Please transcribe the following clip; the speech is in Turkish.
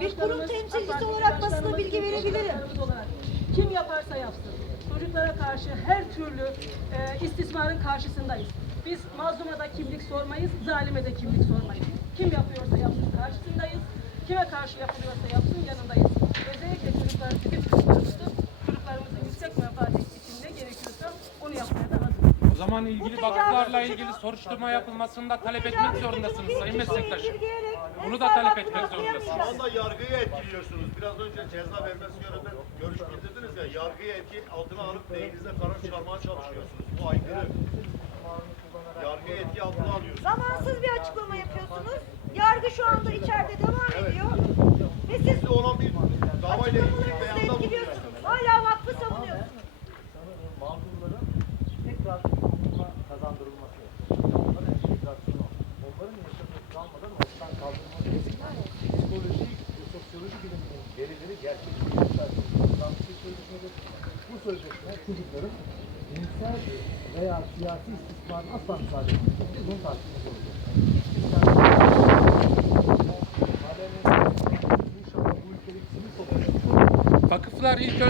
Bir kurum temsilcisi olarak basına bilgi verebilirim. Kim yaparsa yapsın. Çocuklara karşı her türlü e, istismarın karşısındayız. Biz mazluma da kimlik sormayız, zalime de kimlik sormayız. Kim yapıyorsa yapsın karşısındayız. Kime karşı yapılıyorsa yapsın yanındayız. Zaman ilgili vakıflarla ilgili soruşturma yapılmasını da talep etmek zorundasınız sayın meslektaşım. Bunu da talep etmek zorundasınız. Şu anda yargıyı etkiliyorsunuz. Biraz önce ceza vermesi yönünden görüş bildirdiniz ya. Yargıyı etki altına alıp lehinize karar çıkarmaya çalışıyorsunuz. Bu aykırı. Yargıyı etki altına alıyorsunuz. Zamansız bir açıklama yapıyorsunuz. Yargı şu anda içeride devam ediyor. Ve siz Siz olan bir davayla ilgili açıklamalarınızla verileri bir sözleşmedir. Bu sözleşme çocukların cinsel veya siyasi istismarın asla müsaade etmeyecek. Biz bunun sivil toplum Vakıflar ilk önce